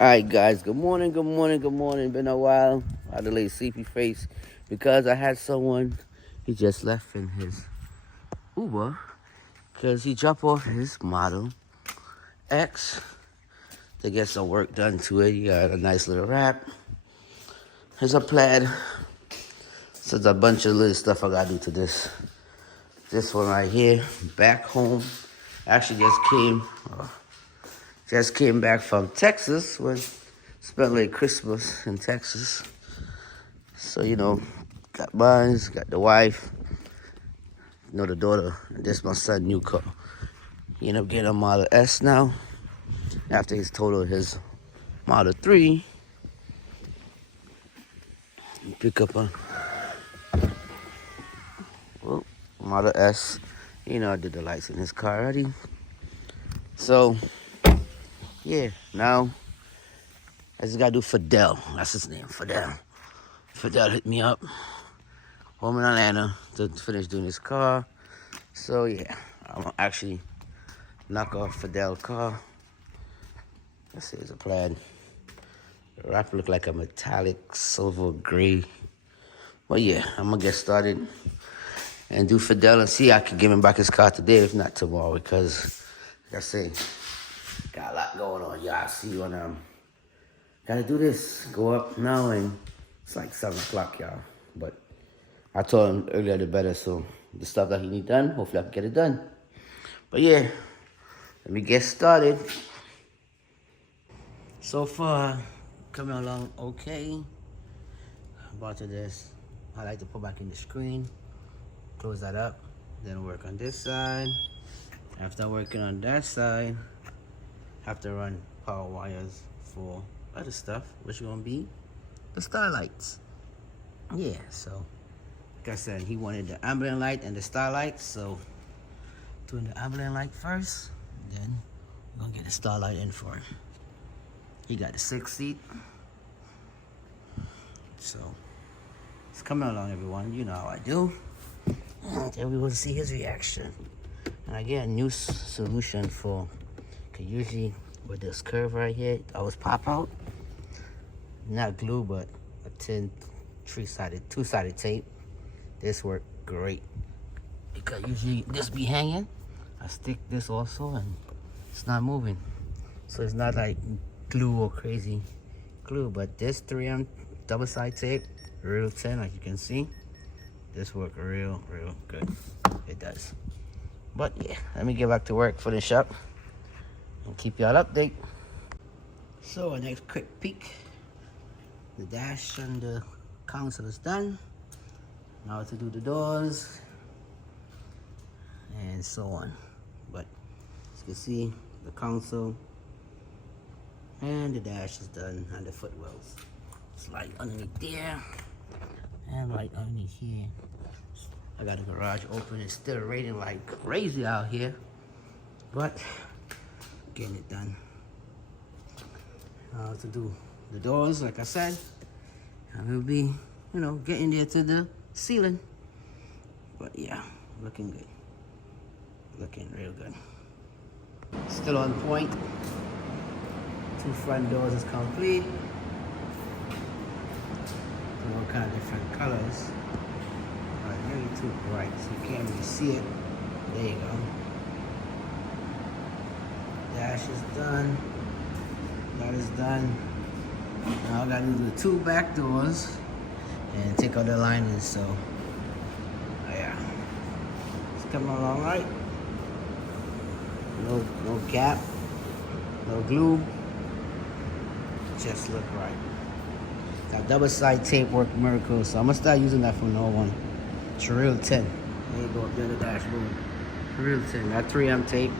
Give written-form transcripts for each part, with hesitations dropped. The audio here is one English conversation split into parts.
Alright guys, good morning, good morning, good morning. Been a while. I had a little sleepy face because I had someone, he just left in his Uber because he dropped off his Model X to get some work done to it. He got a nice little wrap. Here's a plaid. So there's a bunch of little stuff I gotta do to this. This one right here, back home. Actually just came back from Texas when spent late Christmas in Texas. So, got mine, got the wife, the daughter, and this my son, new car. He ended up getting a Model S now. After he's totaled his Model 3, pick up a Model S. I did the lights in his car already. So, yeah, now I just gotta do Fidel. That's his name, Fidel. Fidel hit me up home in Atlanta to finish doing his car. So, yeah, I'm gonna actually knock off Fidel's car. Let's see, it's a plaid. The wrap look like a metallic silver gray. But yeah, I'm gonna get started and do Fidel and see I can give him back his car today, if not tomorrow, because like I say, got a lot going on. Y'all see when gotta do this. Go up now and it's like 7 o'clock, y'all. But I told him earlier the better, so the stuff that he need done, hopefully I can get it done. But yeah, let me get started. So far, coming along okay. About to this, I like to put back in the screen, close that up, then work on this side. After working on that side, have to run power wires for other stuff, which gonna be the starlights. Yeah, so like I said, he wanted the ambient light and the starlight, so doing the ambient light first, then we're gonna get the starlight in for him. He got the 6 seat, so it's coming along, everyone. You know how I do. Then we will see his reaction. And I get a new solution for, cause usually with this curve right here, it always pop out. Not glue, but a tin two-sided tape. This worked great because usually this be hanging. I stick this also and it's not moving. So it's not like glue or crazy glue, but this 3M double-side tape, real thin, like you can see. This work real good. It does. But yeah, let me get back to work, finish up, and keep y'all update. So a next quick peek. The dash and the console is done. Now to do the doors and so on. But as you can see, the console and the dash is done, and the footwells. It's light underneath there and light underneath here. I got the garage open. It's still raining like crazy out here, but getting it done. To do the doors, like I said, and we'll be, getting there to the ceiling. But yeah, looking good. Looking real good. Still on point. 2 front doors is complete. All kind of different colors. Really too bright, so you can't really see it. There you go. Dash is done. That is done. Now I gotta do the 2 back doors and take out the linings. So, yeah, it's coming along right. No gap, no glue. Just look right. That double-side tape worked miracles, so I'm gonna start using that from now on. It's real thin. There you go, up there the dashboard. Real thin. That 3M tape,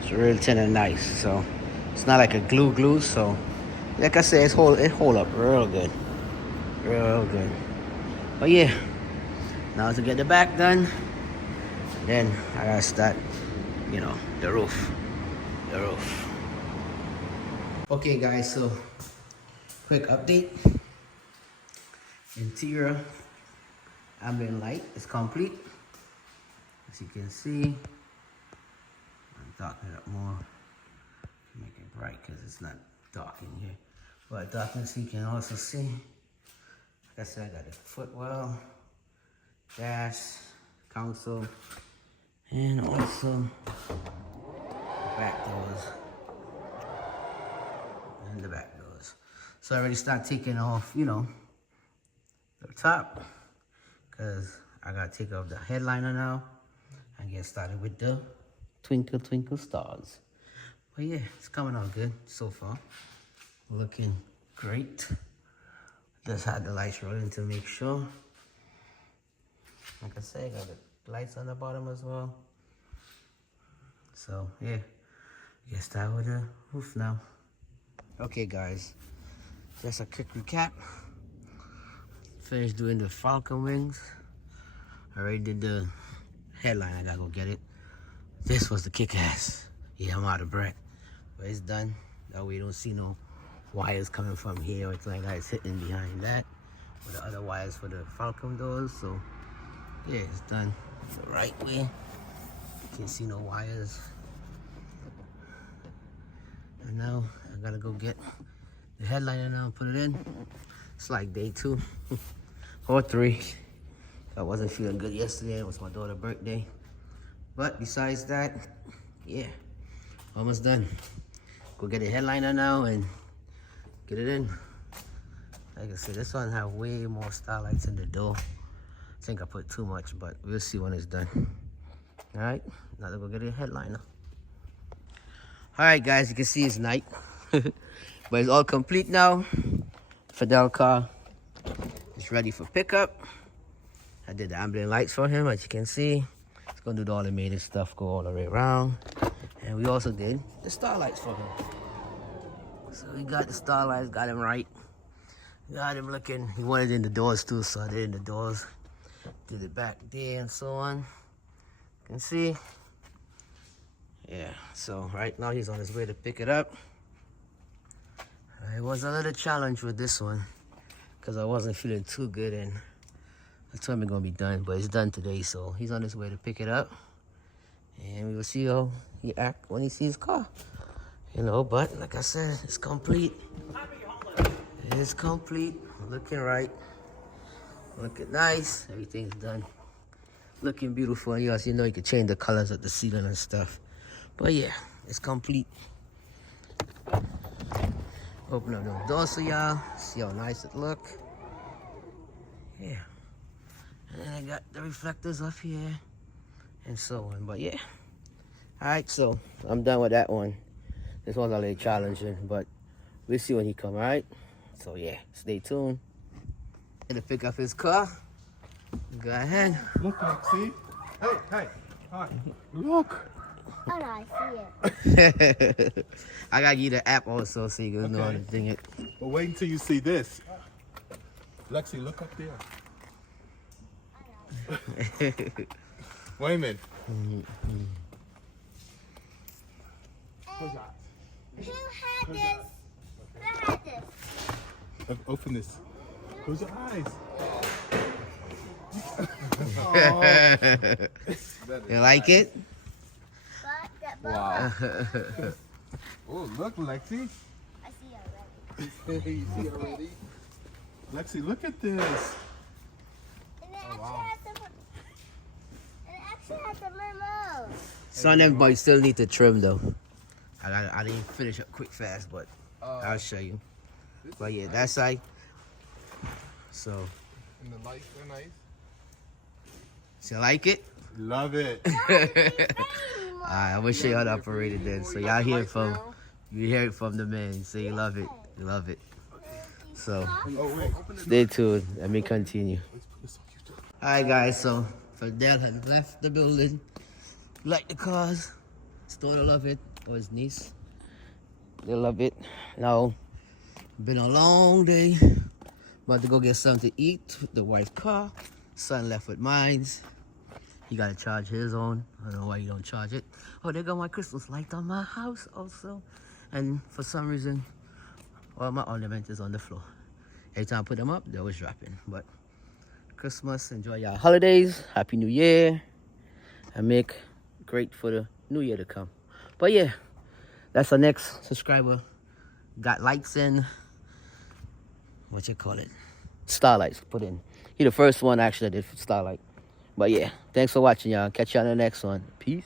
it's real thin and nice. So it's not like a glue. So like I said, it hold up real good, real good. But yeah, now to get the back done, then I gotta start, the roof. Okay, guys. So quick update. Interior ambient light is complete. As you can see, I'm darkening it up more to make it bright because it's not dark in here. But darkness you can also see. Like I said, I got the footwell, dash, console, and also back doors and the back doors. So I already start taking off, you know, the top, because I gotta take off the headliner now and get started with the Twinkle Twinkle Stars. But yeah, it's coming out good so far. Looking great. Just had the lights rolling to make sure. Like I said, got the lights on the bottom as well. So yeah, get started with the roof now. Okay guys, just a quick recap. Finished doing the Falcon wings. I already did the headline, I gotta go get it. This was the kick-ass. Yeah, I'm out of breath. But it's done. That way you don't see no wires coming from here or anything like that. It's hitting behind that. With the other wires for the Falcon doors. So yeah, it's done the right way. You can't see no wires. And now I gotta go get the headliner now and put it in. It's like day 2 or 3. I wasn't feeling good yesterday. It was my daughter's birthday. But besides that, yeah, almost done. Go get a headliner now and get it in. Like I said, this one have way more starlights in the door. I think I put too much, but we'll see when it's done. All right, now to go get a headliner. All right, guys, you can see it's night, but it's all complete now. Fidel car is ready for pickup. I did the ambient lights for him, as you can see. It's gonna do the automated stuff, go all the way around. And we also did the starlights for him. So we got the starlights, got him right. Got him looking, he wanted it in the doors too, so I did it in the doors. Did it back there and so on. You can see. Yeah, so right now he's on his way to pick it up. It was a little challenge with this one because I wasn't feeling too good and I told him it's gonna be done, but it's done today, so he's on his way to pick it up. And we will see how he act when he sees his car. You know, but like I said, it's complete. It's complete, looking right, looking nice, everything's done. Looking beautiful, and yes, you know you can change the colors of the ceiling and stuff. But yeah, it's complete. Open up those doors for y'all, see how nice it look. Yeah. And then I got the reflectors up here and so on, but yeah. All right, so I'm done with that one. This one's a little challenging, but we'll see when he come, all right? So yeah, stay tuned. To pick up his car. Go ahead. Look, see? Hey, hi. Look. Oh no, I see it. I gotta give you the app also so you can know how to ding it. But wait until you see this. Lexi, look up there. Wait a minute. Who had this? Who had this? Open this. Close your eyes. You like it? Wow. Oh, look, Lexi. I see already. You see already? Lexi, look at this. And it actually has the remote. Some of them boys still need to trim though. I didn't finish up quick fast, but I'll show you. But yeah, that's like so. And the lights are nice. So you like it? Love it. Alright, I'm gonna show you how to operate it then. So y'all hear it from the man. So you love it. You love it. So stay tuned. Let me continue. Alright guys, so Fidel has left the building. Like the cars. Still love it. Or his niece. They love it. Now, been a long day. About to go get something to eat. The wife's car. Son left with mine. He gotta charge his own. I don't know why you don't charge it. Oh, they got my Christmas light on my house also. And for some reason, all my ornament is on the floor. Every time I put them up, they always dropping. But Christmas, enjoy your holidays. Happy New Year. And make great for the new year to come. But yeah, that's our next subscriber. Got lights in. what you call it, Starlights put in. He the first one actually that did Starlight. But yeah, thanks for watching, y'all. Catch you on the next one. Peace.